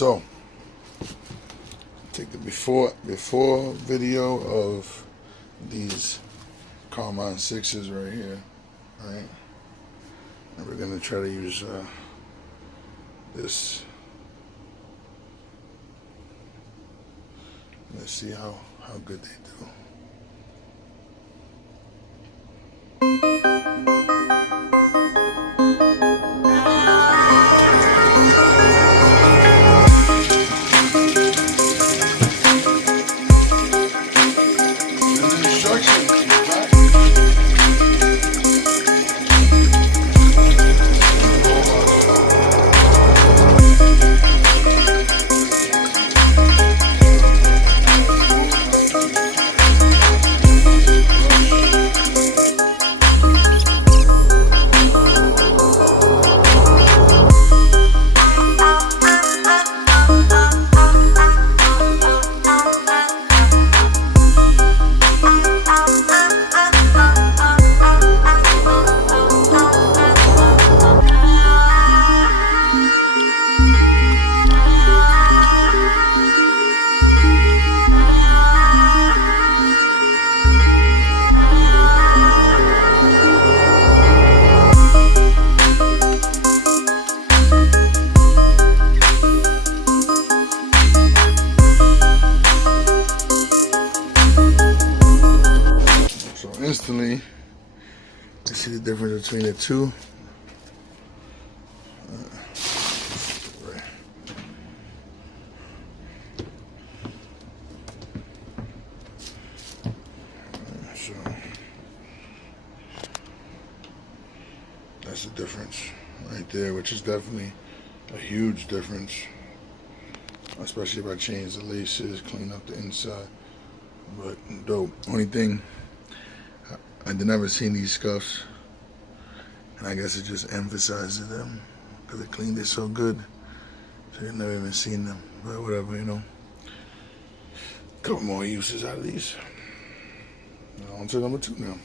So, take the before video of these Carmine 6s right here, right? And we're gonna try to use this. Let's see how good they do. Instantly, you see the difference between the two. So that's the difference right there, which is definitely a huge difference, especially if I change the laces, clean up the inside. But dope. Only thing, I'd never seen these scuffs, and I guess it just emphasizes them because it cleaned it so good. So you've never even seen them, but whatever, you know. Couple more uses out of these. On to number 2 now.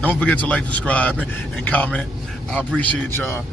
Don't forget to like, subscribe, and comment. I appreciate y'all.